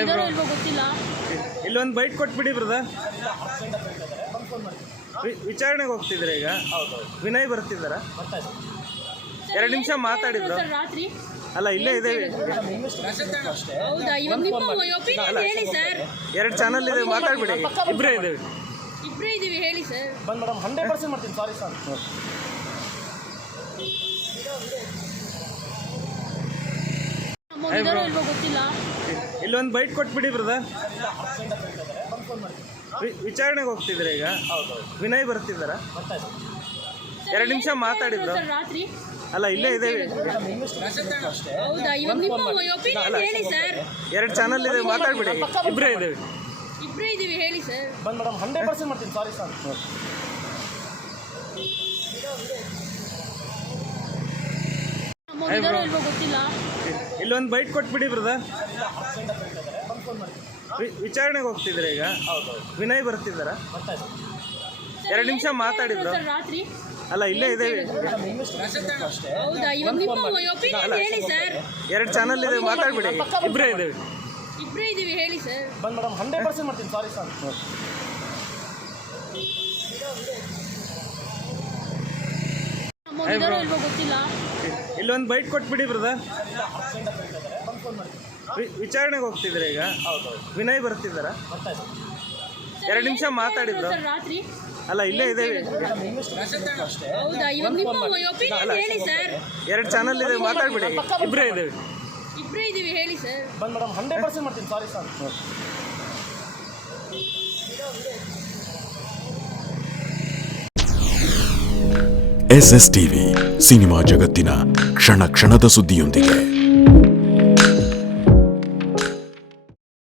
ಇದಾರೋ ಇಲ್ವೋ ಗೊತ್ತಿಲ್ಲ. ಇಲ್ಲೊಂದು ಬೈಟ್ ಕೊಟ್ಬಿಡಿ ಬ್ರದರ್. ವಿಚಾರಣೆಗೆ ಹೋಗ್ತಿದ್ರೆ ಈಗ ವಿನಯ್ ಬರ್ತಿದ್ದಾರ? 2 ನಿಮಿಷ ಮಾತಾಡಿದ್ರು. ರಾತ್ರಿ ಅಲ್ಲ ಇಲ್ಲೇ ಇದ್ದೇವೆ. ಹೌದಾ, ಇವಾಗ ನಿಮ್ಮ ಒಪಿನಿಯನ್ ಹೇಳಿ ಸರ್. 2 ಚಾನಲ್ ಇದೆ, ಮಾತಾಡ್ಬಿಡಿ. ಇಬ್ಬರೇ ಇದ್ದೇವೆ. ಇಬ್ಬರೇ ಇದೀವಿ, ಹೇಳಿ ಸರ್. ಬಂದ್ ಮೇಡಮ್ 100% ಮಾಡ್ತೀನಿ. Sorry sir. ಇದಾರೋ ಇಲ್ವೋ ಗೊತ್ತಿಲ್ಲ. ಇಲ್ಲೊಂದು ಬೈಟ್ ಕೊಟ್ಬಿಡಿ ಬ್ರದರ್. ವಿಚಾರಣೆಗೆ ಹೋಗ್ತಿದ್ರೆ ಈಗ ವಿನಯ್ ಬರ್ತಿದ್ದಾರ? 2 ನಿಮಿಷ ಮಾತಾಡಿದ್ರು. ರಾತ್ರಿ ಅಲ್ಲ ಇಲ್ಲೇ ಇದ್ದೇವೆ. ಹೌದಾ, ಇವಾಗ ನಿಮ್ಮ ಒಪಿನಿಯನ್ ಹೇಳಿ ಸರ್. 2 ಚಾನಲ್ ಇದೆ, ಮಾತಾಡ್ಬಿಡಿ. ಇಬ್ಬರೇ ಇದ್ದೇವೆ. ಇಬ್ಬರೇ ಇದೀವಿ, ಹೇಳಿ ಸರ್. ಬಂದ್ ಮೇಡಮ್ 100% ಮಾಡ್ತೀನಿ. Sorry sir. ಇದಾರೋ ಇಲ್ವೋ ಗೊತ್ತಿಲ್ಲ. ಇಲ್ಲೊಂದು ಬೈಟ್ ಕೊಟ್ಬಿಡಿ ಬ್ರದರ್. ವಿಚಾರಣೆಗೆ ಹೋಗ್ತಿದ್ರೆ ಈಗ ವಿನಯ್ ಬರ್ತಿದ್ದಾರ? 2 ನಿಮಿಷ ಮಾತಾಡಿದ್ರು. ರಾತ್ರಿ ಅಲ್ಲ ಇಲ್ಲೇ ಇದ್ದೇವೆ. ಹೌದಾ, ಇವಾಗ ನಿಮ್ಮ ಒಪಿನಿಯನ್ ಹೇಳಿ ಸರ್. 2 ಚಾನಲ್ ಇದೆ, ಮಾತಾಡ್ಬಿಡಿ. ಇಬ್ಬರೇ ಇದ್ದೇವೆ. ಇಬ್ಬರೇ ಇದೀವಿ, ಹೇಳಿ ಸರ್. ಬಂದ್ ಮೇಡಮ್ 100% ಮಾಡ್ತೀನಿ. Sorry sir. ಇದಾರೋ ಇಲ್ವೋ ಗೊತ್ತಿಲ್ಲ. ಇಲ್ಲೊಂದು ಬೈಟ್ ಕೊಟ್ಬಿಡಿ ಬ್ರದರ್. ವಿಚಾರಣೆಗೆ ಹೋಗ್ತಿದ್ರೆ ಈಗ ವಿನಯ್ ಬರ್ತಿದ್ದಾರ? 2 ನಿಮಿಷ ಮಾತಾಡಿದ್ರು. ರಾತ್ರಿ ಅಲ್ಲ ಇಲ್ಲೇ ಇದ್ದೇವೆ. ಹೌದಾ, ಇವಾಗ ನಿಮ್ಮ ಒಪಿನಿಯನ್ ಹೇಳಿ ಸರ್. 2 ಚಾನಲ್ ಇದೆ, ಮಾತಾಡ್ಬಿಡಿ. ಇಬ್ಬರೇ ಇದ್ದೇವೆ. ಇಬ್ಬರೇ ಇದೀವಿ, ಹೇಳಿ ಸರ್. ಬಂದ್ ಮೇಡಮ್ 100% ಮಾಡ್ತೀನಿ. Sorry sir. SS TV cinema ಜಗತ್ತಿನ ಕ್ಷಣ ಕ್ಷಣದ ಸುದ್ದಿಯೊಂದಿಗೆ.